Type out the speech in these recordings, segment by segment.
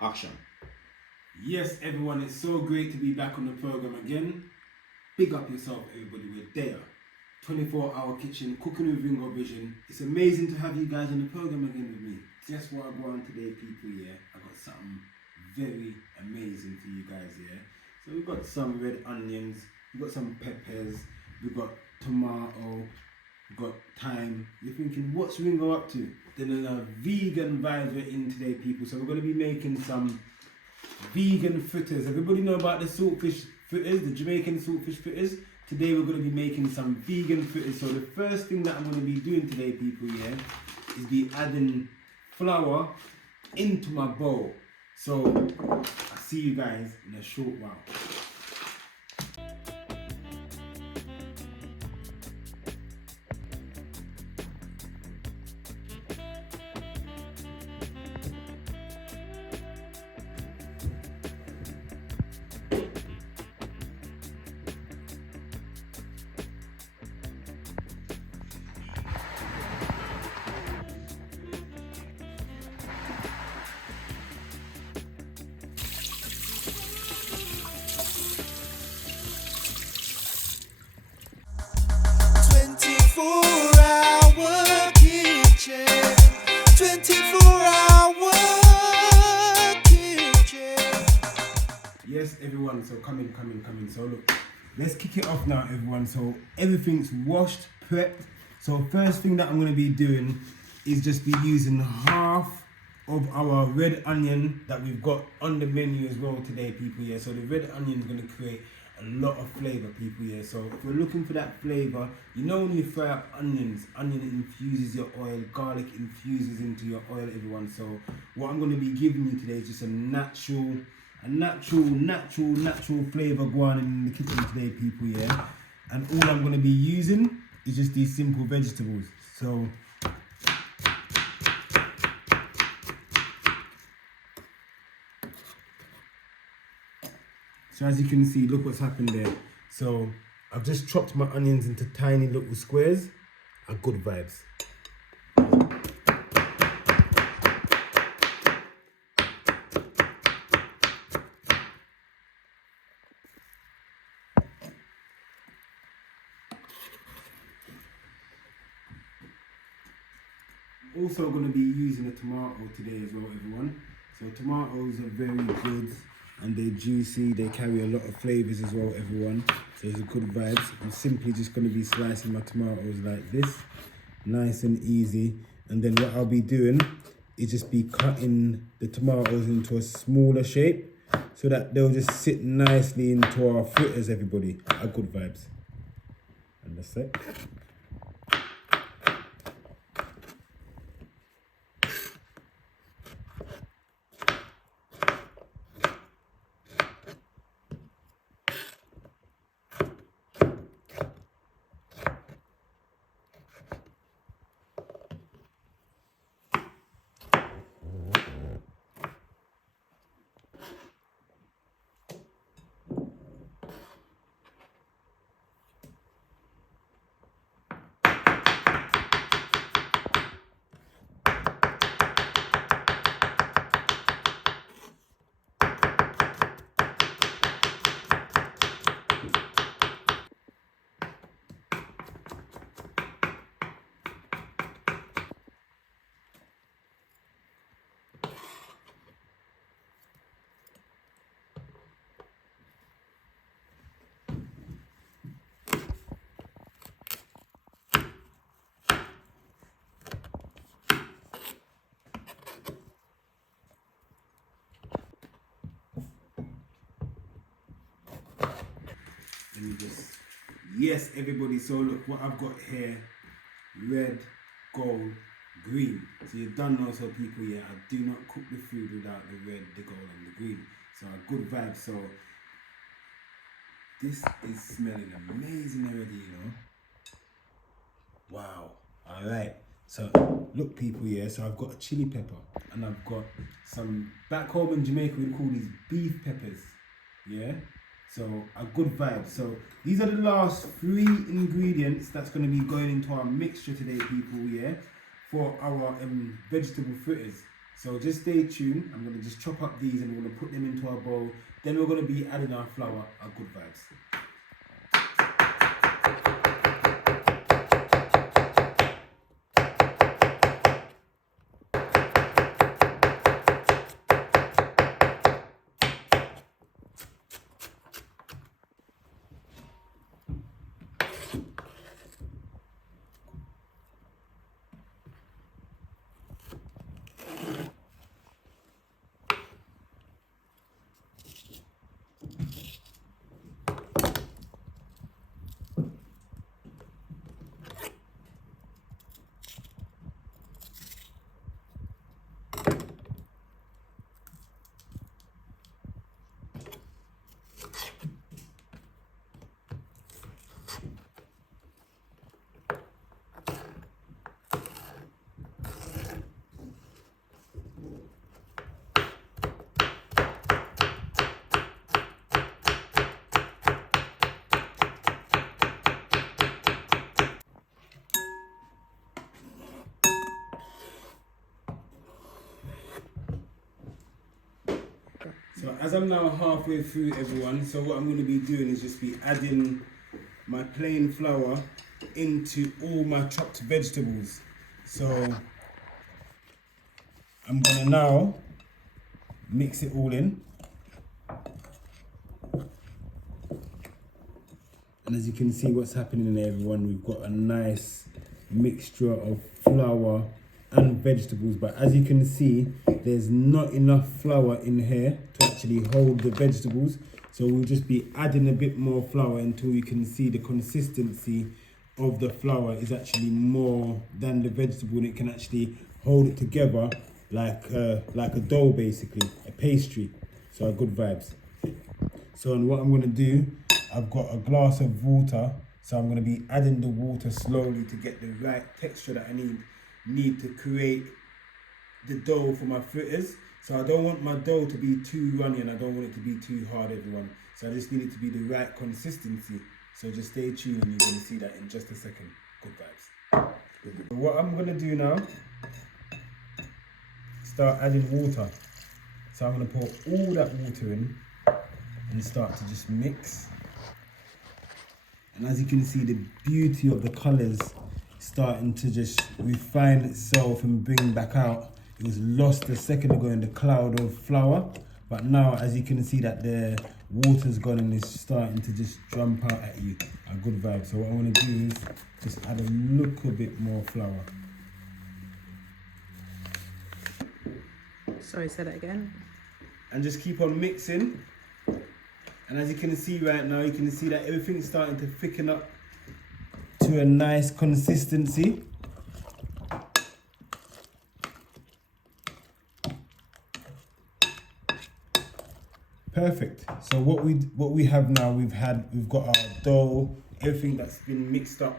Action. Yes, everyone, it's so great to be back on the program again. Big up yourself, everybody. We're there. 24-hour kitchen, cooking with Ringo Vision. It's amazing to have you guys on the program again with me. Guess what I go on today, people, yeah? I got something very amazing for you guys, yeah? So we've got some red onions, we've got some peppers, we've got tomato, we've got thyme. You're thinking, what's Ringo up to? Then a vegan vibes we're in today, people. So we're going to be making some vegan fritters. Everybody know about the saltfish fritters, the Jamaican saltfish fritters? Today we're going to be making some vegan fritters. So the first thing that I'm going to be doing today, people, yeah, is be adding flour into my bowl. So I'll see you guys in a short while. Yes, everyone, so come in. So look, let's kick it off now, everyone. So everything's washed, prepped. So first thing that I'm going to be doing is just be using half of our red onion that we've got on the menu as well today, people, yeah. So the red onion is going to create a lot of flavour, people, yeah. So if we're looking for that flavour, you know when you fry up onion infuses your oil, garlic infuses into your oil, everyone. So what I'm going to be giving you today is just a natural flavour going in the kitchen today, people, yeah. And all I'm going to be using is just these simple vegetables. So as you can see, look what's happened there. So I've just chopped my onions into tiny little squares. Are good vibes. Also going to be using a tomato today as well, everyone. So tomatoes are very good and they're juicy. They carry a lot of flavors as well, everyone. So it's a good vibes. I'm simply just going to be slicing my tomatoes like this, nice and easy. And then what I'll be doing is just be cutting the tomatoes into a smaller shape so that they'll just sit nicely into our fritters, everybody. Are good vibes. And that's it. Yes, everybody, so look what I've got here: red, gold, green. So you don't know, so people, yeah, I do not cook the food without the red, the gold and the green. So a good vibe. So this is smelling amazing already, you know. Wow. Alright, so look, people, yeah, so I've got a chili pepper and I've got some, back home in Jamaica we call these beef peppers, yeah. So a good vibe. So these are the last 3 ingredients that's going to be going into our mixture today, people, yeah, for our vegetable fritters. So just stay tuned. I'm going to just chop up these and we're going to put them into our bowl. Then we're going to be adding our flour, our good vibes. So as I'm now halfway through, everyone, so what I'm going to be doing is just be adding my plain flour into all my chopped vegetables. So I'm going to now mix it all in. And as you can see what's happening there, everyone, we've got a nice mixture of flour and vegetables, but as you can see, there's not enough flour in here to actually hold the vegetables. So we'll just be adding a bit more flour until you can see the consistency of the flour is actually more than the vegetable, and it can actually hold it together like a dough, basically, a pastry. So good vibes. So and what I'm gonna do, I've got a glass of water, so I'm gonna be adding the water slowly to get the right texture that I need to create the dough for my fritters. So I don't want my dough to be too runny and I don't want it to be too hard, everyone. So I just need it to be the right consistency. So just stay tuned and you're going to see that in just a second. Good vibes. So what I'm going to do now, start adding water. So I'm going to pour all that water in and start to just mix. And as you can see, the beauty of the colours starting to just refine itself and bring back out. It was lost a second ago in the cloud of flour, but now as you can see that the water's gone and it's starting to just jump out at you. A good vibe. So what I want to do is just add a little bit more flour. Sorry, say that again. And just keep on mixing. And as you can see right now, you can see that everything's starting to thicken up to a nice consistency. Perfect. So what we have now, we've got our dough, everything that's been mixed up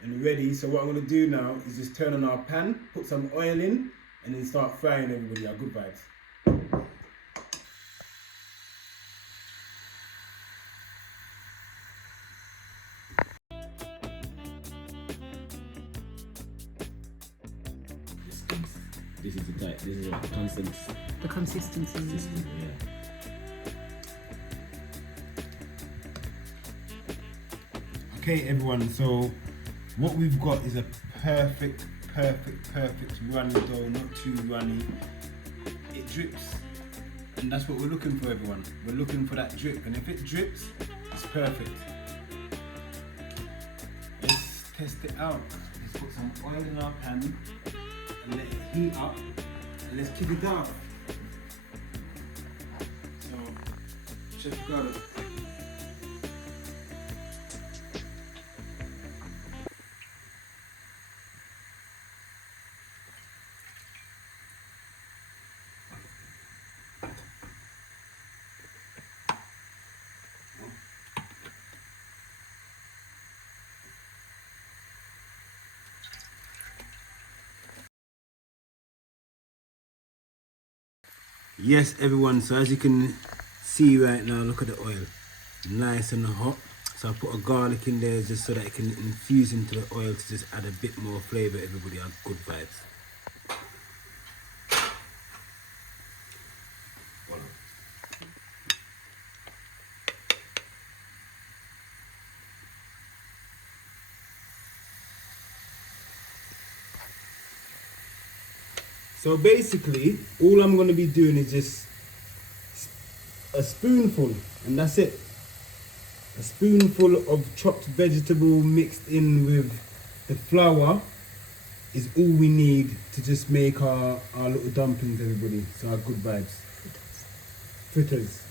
and ready. So what I'm gonna do now is just turn on our pan, put some oil in, and then start frying everybody. Our good vibes. This is the type. This is what the consistency. yeah. Okay, everyone. So what we've got is a perfect runny dough, not too runny. It drips, and that's what we're looking for, everyone. We're looking for that drip, and if it drips, it's perfect. Let's test it out. Let's put some oil in our pan and let it heat up, and let's kick it off. So, Chef got it. Yes, everyone, so as you can see right now, look at the oil, nice and hot. So I put a garlic in there just so that it can infuse into the oil to just add a bit more flavour. Everybody, have good vibes. So basically, all I'm going to be doing is just a spoonful, and that's it. A spoonful of chopped vegetable mixed in with the flour is all we need to just make our little dumplings, everybody. So our good vibes. Fritters.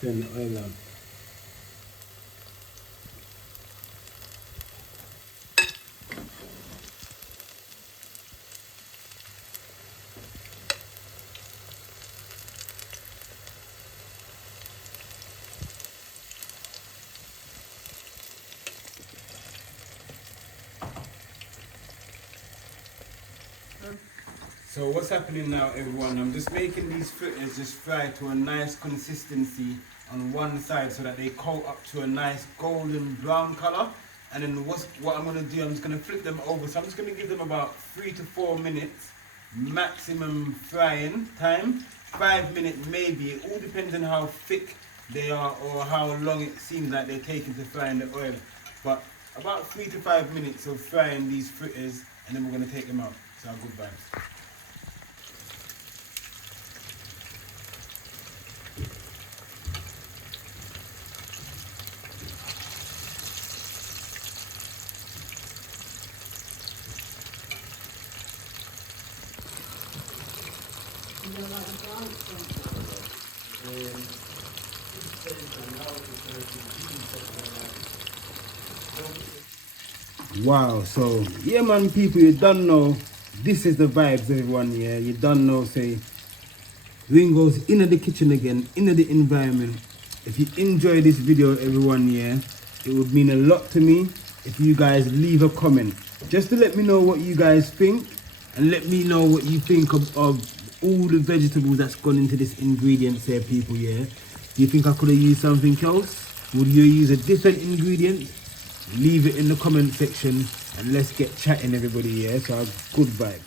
Turn the oil on. So what's happening now, everyone? I'm just making these fritters just fry to a nice consistency on one side so that they coat up to a nice golden brown color. And then what I'm gonna do, I'm just gonna flip them over. So I'm just gonna give them about 3 to 4 minutes maximum frying time. 5 minutes maybe. It all depends on how thick they are or how long it seems like they're taking to fry in the oil. But about 3 to 5 minutes of frying these fritters, and then we're gonna take them out. So good vibes. Wow, so yeah man, people, you don't know, this is the vibes, everyone. Yeah, you don't know, say Ringo's in the kitchen again, in the environment. If you enjoy this video, everyone, yeah, it would mean a lot to me if you guys leave a comment just to let me know what you guys think, and let me know what you think of all the vegetables that's gone into this ingredients here, people. Yeah, do you think I could have used something else? Would you use a different ingredient? Leave it in the comment section and let's get chatting, everybody. Yeah, so good vibe.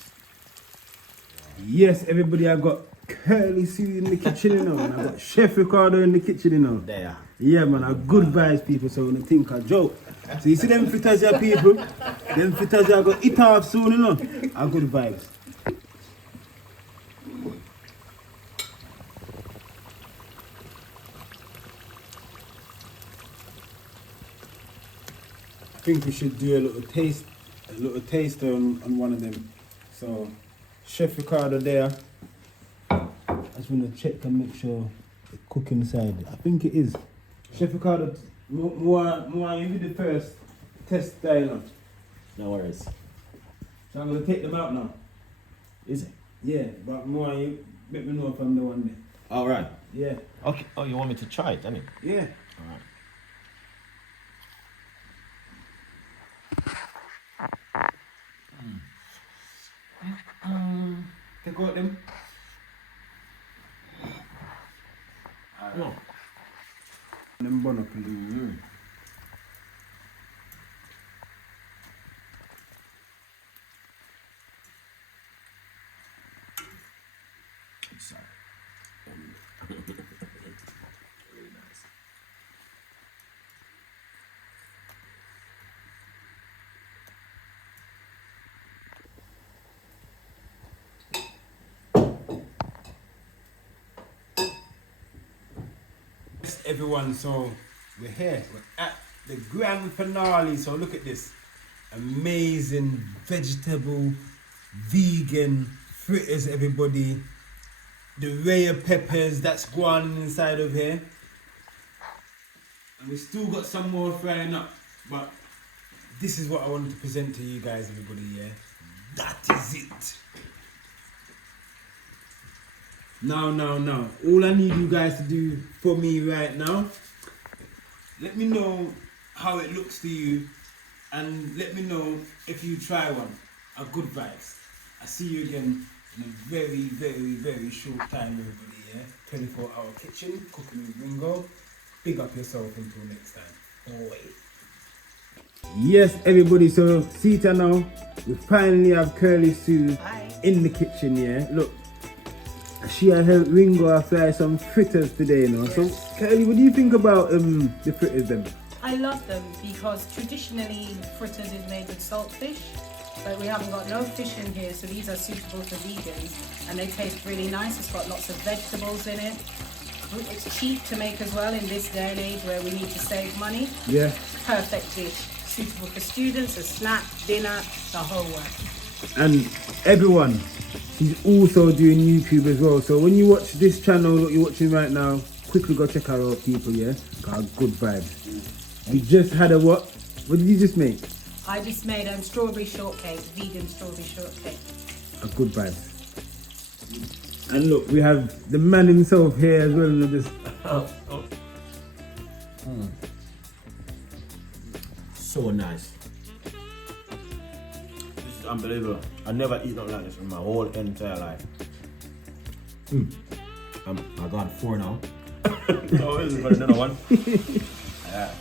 Yes, everybody, I got Curly Sue in the kitchen, you know, and I got Chef Ricardo in the kitchen, you know. There. Yeah, man, I good vibes, people. So when I think I joke, so you see them fritters here, people. Them fritters here, I got eat off soon, you know. I good vibes. I think we should do a little taster on one of them. So Chef Ricardo there. I just want to check and make sure the cook inside. I think it is. Chef Ricardo, more you do the first test style. No worries. So I'm gonna take them out now. Is it? Yeah, but more you let me know if I'm the one there. All right. Yeah. Okay. Oh, you want me to try it, don't you? Yeah. All right. Take out them. No. Them bun up in Sorry. Really nice. Yes, everyone, so we're here. We're at the grand finale. So look at this. Amazing vegetable, vegan fritters, everybody. The rare peppers that's going inside of here. And we still got some more frying up. But this is what I wanted to present to you guys, everybody, yeah? That is it. Now. All I need you guys to do for me right now, let me know how it looks to you, and let me know if you try one. A good vibes. I see you again in a very, very, very short time, everybody, yeah? 24-hour kitchen, cooking with Ringo. Big up yourself until next time. Boy. Yes, everybody, so see it now. We finally have Curly Sue Hi. in the kitchen, yeah. Look, she had helped Ringo fry some fritters today, you know. Yes. So, Curly, what do you think about the fritters then? I love them because traditionally fritters is made with saltfish, but we haven't got no fish in here, so these are suitable for vegans and they taste really nice. It's got lots of vegetables in it. It's cheap to make as well in this day and age where we need to save money. Yeah. Perfect dish, suitable for students, a snack, dinner, the whole work. And everyone, she's also doing YouTube as well. So when you watch this channel, what you're watching right now, quickly go check her out, people, yeah? Got good vibes. We just had a what? What did you just make? I just made a strawberry shortcake, vegan strawberry shortcake. A good vibes. And look, we have the man himself here as well. And just So nice. This is unbelievable. I never eat nothing like this in my whole entire life. I got 4 now. Oh, this is for another one. Yeah.